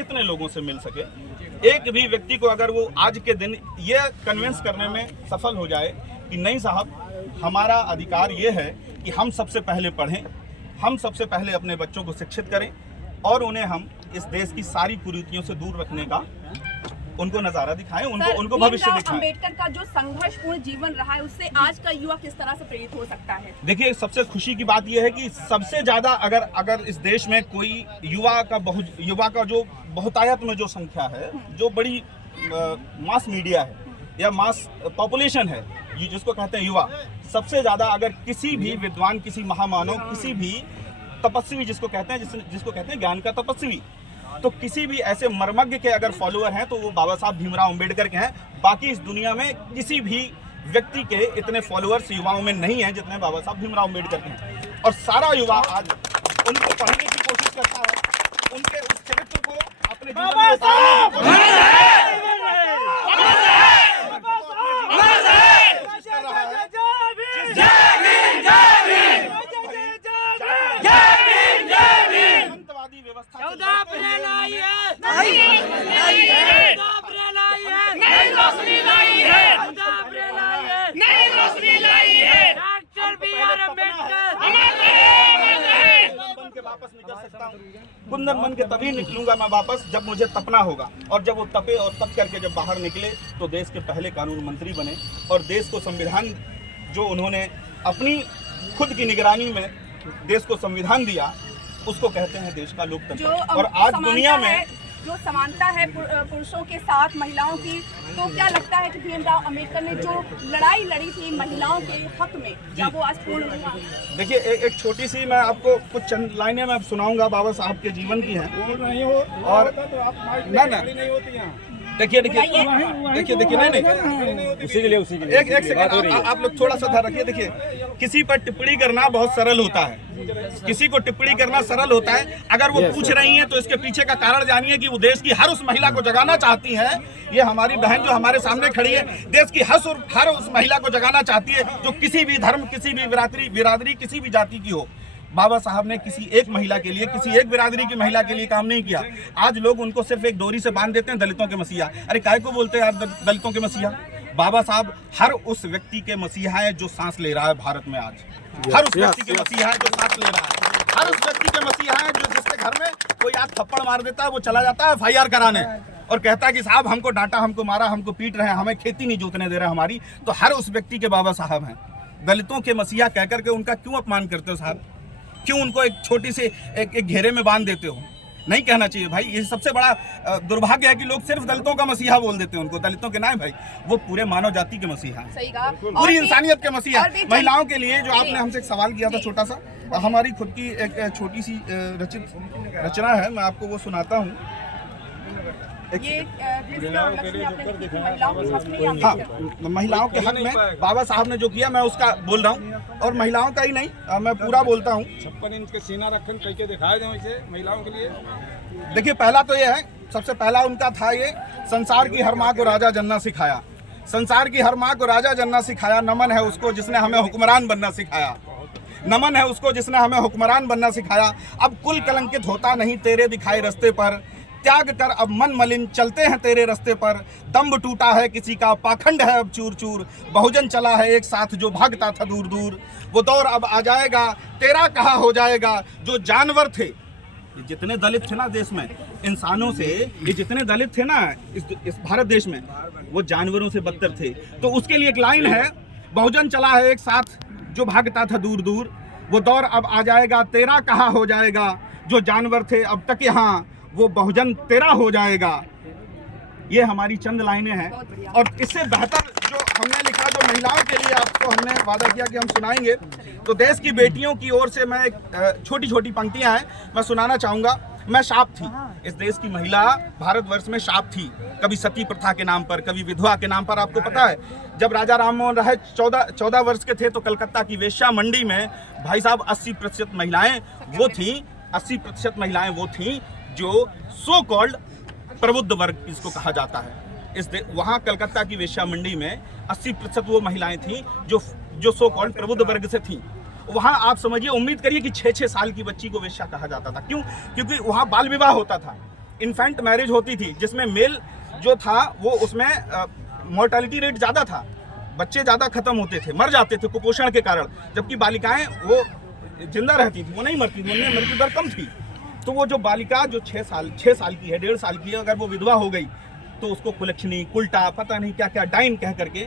जितने लोगों से मिल सके, एक भी व्यक्ति को अगर वो आज के दिन ये कन्विंस करने में सफल हो जाए कि नहीं साहब हमारा अधिकार ये है कि हम सबसे पहले पढ़ें, हम सबसे पहले अपने बच्चों को शिक्षित करें और उन्हें हम इस देश की सारी कुरीतियों से दूर रखने का उनको नजारा दिखाएं, उनको भविष्य दिखाएं। अम्बेडकर का जो संघर्षपूर्ण जीवन रहा है उससे आज का युवा किस तरह से प्रेरित हो सकता है? देखिए, सबसे खुशी की बात यह है कि सबसे ज्यादा अगर इस देश में कोई युवा का जो बहुतायत में जो संख्या है, जो बड़ी मास मीडिया है या मास पॉपुलेशन है, ये जिसको कहते हैं युवा, सबसे ज्यादा अगर किसी भी विद्वान, किसी महामानव, किसी भी तपस्वी जिसको कहते हैं ज्ञान का तपस्वी, तो किसी भी ऐसे मर्मज्ञ के अगर फॉलोअर हैं तो वो बाबा साहब भीमराव अंबेडकर के हैं। बाकी इस दुनिया में किसी भी व्यक्ति के इतने फॉलोअर्स युवाओं में नहीं हैं जितने बाबा साहब भीमराव अंबेडकर के हैं। और सारा युवा आज उनको पढ़ने की कोशिश करता है, उनके उस चरित्र को अपने जीवन में उतारने की कोशिश वापस निकल सकता हूँ। कुंदन बन के तभी निकलूंगा मैं वापस जब मुझे तपना होगा, और जब वो तपे और तप करके जब बाहर निकले तो देश के पहले कानून मंत्री बने और देश को संविधान जो उन्होंने अपनी खुद की निगरानी में देश को संविधान दिया, उसको कहते हैं देश का लोकतंत्र। और आज दुनिया में जो समानता है पुरुषों के साथ महिलाओं की, तो क्या लगता है कि भीमराव अंबेडकर ने जो लड़ाई लड़ी थी महिलाओं के हक में, क्या वो आज पूर्ण हुआ? देखिए, एक छोटी सी मैं आपको कुछ चंद लाइनें मैं सुनाऊंगा बाबा साहब के जीवन की हैं। और ना देखिए नहीं, उसी के लिए एक सेकंड आप लोग थोड़ा सा ध्यान रखिए। देखिए, किसी पर टिप्पणी करना बहुत सरल होता है, किसी को टिप्पणी करना सरल होता है। अगर वो पूछ रही हैं तो इसके पीछे का कारण जानिए कि वो देश की हर उस महिला को जगाना चाहती हैं। ये हमारी बहन जो हमारे सामने खड़ी है, देश की हर उस महिला को जगाना चाहती है जो किसी भी धर्म, किसी भी बिरादरी, किसी भी जाति की हो। बाबा साहब ने किसी एक महिला के लिए, किसी एक बिरादरी की महिला के लिए काम नहीं किया। आज लोग उनको सिर्फ एक डोरी से बांध देते हैं, दलितों के मसीहा। अरे काय को बोलते हैं यार दलितों के मसीहा? बाबा साहब हर उस व्यक्ति के मसीहा है जो सांस ले रहा है भारत में आज। हर उस व्यक्ति के मसीहा है जो सांस ले रहा है। हर उस व्यक्ति के मसीहा है जो जिसके घर में कोई आज थप्पड़ मार देता है, वो चला जाता है FIR कराने और कहता है कि साहब हमको डांटा, हमको मारा, हमको पीट रहे हैं, हमें खेती नहीं जोतने दे रहे हमारी। तो हर उस व्यक्ति के बाबा साहब हैं। दलितों के मसीहा कहकर के उनका क्यों अपमान करते हो साहब? क्यों उनको एक छोटी सी एक घेरे में बांध देते हो? नहीं कहना चाहिए भाई। ये सबसे बड़ा दुर्भाग्य है कि लोग सिर्फ दलितों का मसीहा बोल देते हैं। उनको दलितों के ना भाई, वो पूरे मानव जाति के मसीहा हैं, पूरी इंसानियत के मसीहा। महिलाओं के लिए जो आपने हमसे एक सवाल किया था छोटा सा, हमारी खुद की एक छोटी सी रचना है, मैं आपको वो सुनाता हूँ। हाँ, महिलाओं के हक में बाबा साहब ने जो किया मैं उसका बोल रहा हूँ, और महिलाओं का ही नहीं मैं पूरा बोलता हूँ। 56 इंच के सीना रखन करके दिखाए दें इसे महिलाओं के लिए। देखिए, पहला तो ये है, सबसे पहला उनका था ये, संसार की हर माँ को राजा जनना सिखाया। संसार की हर माँ को राजा जनना सिखाया। नमन है उसको जिसने हमें हुक्मरान बनना सिखाया। नमन है उसको जिसने हमें हुक्मरान बनना सिखाया। अब कुल कलंकित होता नहीं तेरे दिखाए रास्ते पर, त्याग कर अब मन मलिन चलते हैं तेरे रास्ते पर। दम्भ टूटा है किसी का, पाखंड है अब चूर चूर, बहुजन चला है एक साथ जो भागता था दूर दूर। वो दौर अब आ जाएगा तेरा कहा हो जाएगा। जो जानवर थे, ये जितने दलित थे ना देश में, इंसानों से ये जितने दलित थे ना इस भारत देश में, वो जानवरों से बदतर थे। तो उसके लिए एक लाइन है, बहुजन चला है एक साथ जो भागता था दूर दूर। वो दौर अब आ जाएगा तेरा कहा हो जाएगा। जो जानवर थे अब तक यहाँ, वो बहुजन तेरा हो जाएगा। ये हमारी चंद लाइनें हैं, और इससे बेहतर जो हमने लिखा, जो महिलाओं के लिए आपको हमने वादा किया कि हम सुनाएंगे, तो देश की बेटियों की ओर से मैं छोटी छोटी पंक्तियां हैं मैं सुनाना चाहूँगा। मैं शाप थी, इस देश की महिला भारतवर्ष में शाप थी, कभी सती प्रथा के नाम पर, कभी विधवा के नाम पर। आपको पता है, जब राजा राम मोहन राय 14 वर्ष के थे तो कलकत्ता की वेश्या मंडी में भाई साहब 80% महिलाएं वो थी, 80% महिलाएं वो थी जो सो कॉल्ड प्रबुद्ध वर्ग इसको कहा जाता है। वहाँ कलकत्ता की वेश्या मंडी में 80% वो महिलाएं थी जो सो कॉल्ड प्रबुद्ध वर्ग से थी। वहाँ आप समझिए, उम्मीद करिए कि 6-6 साल की बच्ची को वेश्या कहा जाता था। क्यों? क्योंकि वहाँ बाल विवाह होता था। इन्फेंट मैरिज होती थी, जिसमें मेल जो था वो उसमें मोर्टेलिटी रेट ज़्यादा था, बच्चे ज़्यादा खत्म होते थे, मर जाते थे कुपोषण के कारण, जबकि बालिकाएं वो जिंदा रहती थी, वो नहीं मरती थी, उनमें मृत्यु दर कम थी। तो वो जो बालिका जो 6 साल की है, 1.5 साल की है, अगर वो विधवा हो गई तो उसको कुलक्षणी, कुल्टा, पता नहीं क्या क्या डाइन कह करके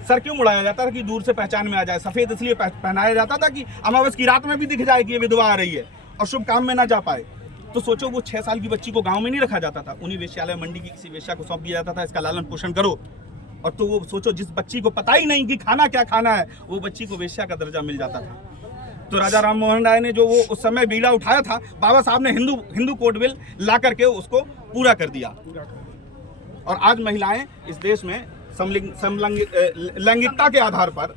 सर क्यों मुड़ाया जाता था कि दूर से पहचान में आ जाए। सफ़ेद इसलिए पहनाया जाता था कि अमावस की रात में भी दिख जाए कि ये विधवा आ रही है और शुभ काम में ना जा पाए। तो सोचो वो 6 साल की बच्ची को गांव में नहीं रखा जाता था, उन्हीं वेश्यालय मंडी की किसी वेश्या को सौंप दिया जाता था, इसका लालन पोषण करो। और तो वो सोचो जिस बच्ची को पता ही नहीं कि खाना क्या खाना है, वो बच्ची को वेश्या का दर्जा मिल जाता था। तो राजा राम मोहन राय ने जो वो उस समय बीड़ा उठाया था, बाबा साहब ने हिंदू कोड बिल ला करके उसको पूरा कर दिया। और आज महिलाएं इस देश में लैंगिकता के आधार पर